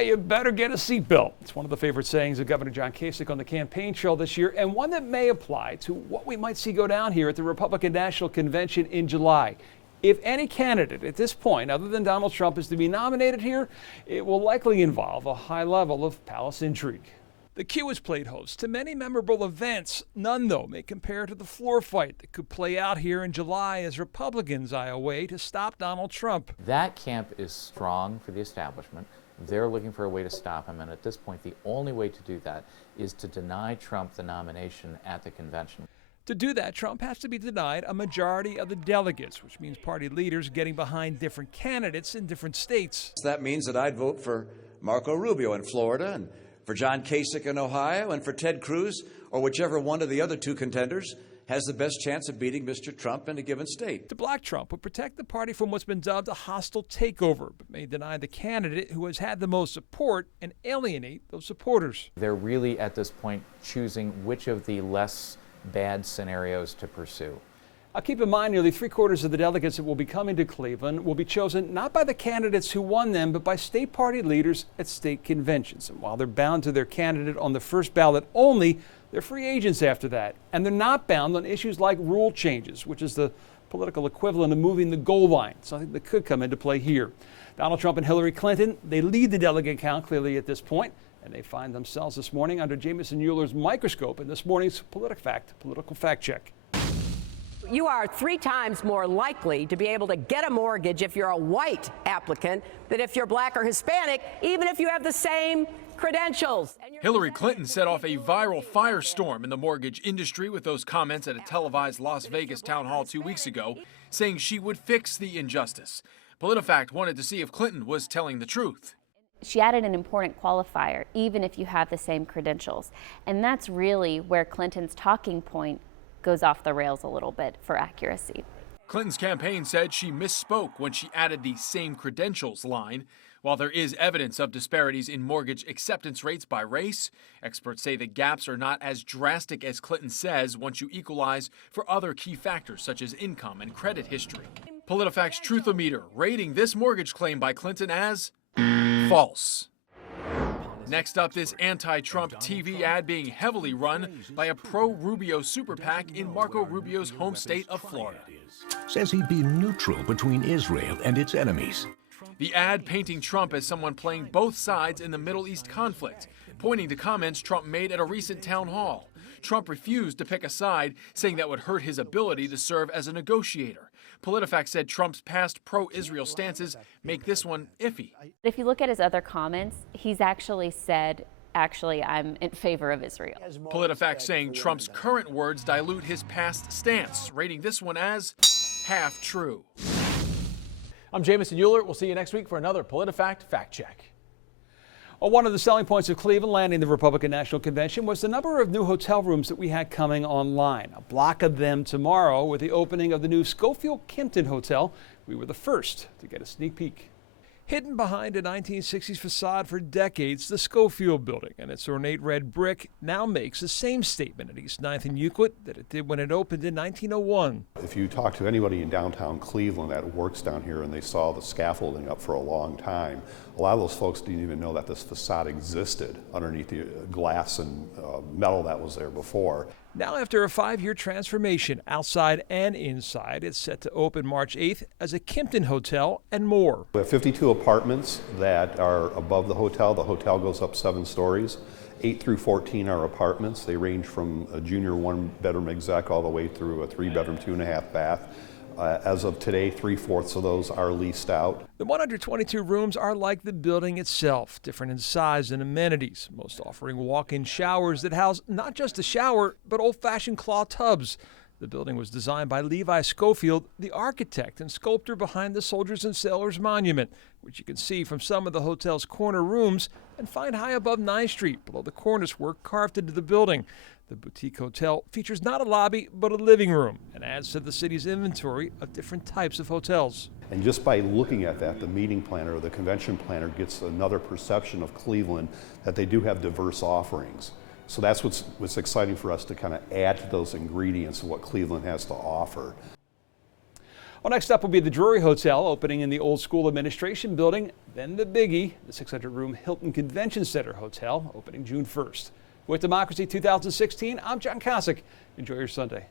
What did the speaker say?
You better get a seatbelt. It's one of the favorite sayings of Governor John Kosich on the campaign trail this year, and one that may apply to what we might see go down here at the Republican National Convention in July. If any candidate at this point, other than Donald Trump, is to be nominated here, it will likely involve a high level of palace intrigue. The Q has played host to many memorable events. None, though, may compare to the floor fight that could play out here in July as Republicans eye a way to stop Donald Trump. That camp is strong for the establishment. They're looking for a way to stop him, and at this point, the only way to do that is to deny Trump the nomination at the convention. To do that, Trump has to be denied a majority of the delegates, which means party leaders getting behind different candidates in different states. That means that I'd vote for Marco Rubio in Florida, and for John Kosich in Ohio, and for Ted Cruz, or whichever one of the other two contenders has the best chance of beating Mr. Trump in a given state. To block Trump would protect the party from what's been dubbed a hostile takeover, but may deny the candidate who has had the most support and alienate those supporters. They're really, at this point, choosing which of the less bad scenarios to pursue. Keep in mind, nearly 3/4 of the delegates that will be coming to Cleveland will be chosen not by the candidates who won them, but by state party leaders at state conventions. And while they're bound to their candidate on the first ballot only, they're free agents after that. And they're not bound on issues like rule changes, which is the political equivalent of moving the goal line, something that could come into play here. Donald Trump and Hillary Clinton, they lead the delegate count clearly at this point, and they find themselves this morning under Jamison Mueller's microscope in this morning's PolitiFact Political Fact Check. You are 3 times more likely to be able to get a mortgage if you're a white applicant than if you're black or Hispanic, even if you have the same credentials. Hillary Clinton set off a viral firestorm in the mortgage industry with those comments at a televised Las Vegas town hall 2 weeks ago, saying she would fix the injustice. PolitiFact wanted to see if Clinton was telling the truth. She added an important qualifier, even if you have the same credentials. And that's really where Clinton's talking point goes off the rails a little bit for accuracy. Clinton's campaign said she misspoke when she added the same credentials line. While there is evidence of disparities in mortgage acceptance rates by race, experts say the gaps are not as drastic as Clinton says once you equalize for other key factors such as income and credit history. PolitiFact's Truthometer rating this mortgage claim by Clinton as false. Next up, this anti-Trump TV ad being heavily run by a pro-Rubio super PAC in Marco Rubio's home state of Florida. Says he'd be neutral between Israel and its enemies. The ad painting Trump as someone playing both sides in the Middle East conflict, pointing to comments Trump made at a recent town hall. Trump refused to pick a side, saying that would hurt his ability to serve as a negotiator. PolitiFact said Trump's past pro-Israel stances make this one iffy. If you look at his other comments, he's actually said, I'm in favor of Israel. PolitiFact saying Trump's current words dilute his past stance, rating this one as half true. I'm Jamison Mueller. We'll see you next week for another PolitiFact Fact Check. Well, one of the selling points of Cleveland landing the Republican National Convention was the number of new hotel rooms that we had coming online. A block of them tomorrow with the opening of the new Scofieldpton Hotel. We were the first to get a sneak peek. Hidden behind a 1960s facade for decades, the Schofield building and its ornate red brick now makes the same statement at East 9th and Euclid that it did when it opened in 1901. If you talk to anybody in downtown Cleveland that works down here and they saw the scaffolding up for a long time, a lot of those folks didn't even know that this facade existed underneath the glass and metal that was there before. Now, after a 5-year transformation outside and inside, it's set to open March 8th as a Kimpton Hotel and more. We have 52 apartments that are above the hotel. The hotel goes up 7 stories. 8 through 14 are apartments. They range from a junior 1-bedroom exec all the way through a 3-bedroom, 2.5 bath. As of today, 3/4 of those are leased out. The 122 rooms are like the building itself, different in size and amenities, most offering walk-in showers that house not just a shower, but old-fashioned claw tubs. The building was designed by Levi Schofield, the architect and sculptor behind the Soldiers and Sailors Monument, which you can see from some of the hotel's corner rooms and find high above 9th Street below the cornice work carved into the building. The boutique hotel features not a lobby, but a living room and adds to the city's inventory of different types of hotels. And just by looking at that, the meeting planner or the convention planner gets another perception of Cleveland that they do have diverse offerings. So that's what's exciting for us to kind of add to those ingredients of what Cleveland has to offer. Well, next up will be the Drury Hotel, opening in the old school administration building. Then the biggie, the 600-room Hilton Convention Center Hotel, opening June 1st. With Democracy 2016, I'm John Kosich. Enjoy your Sunday.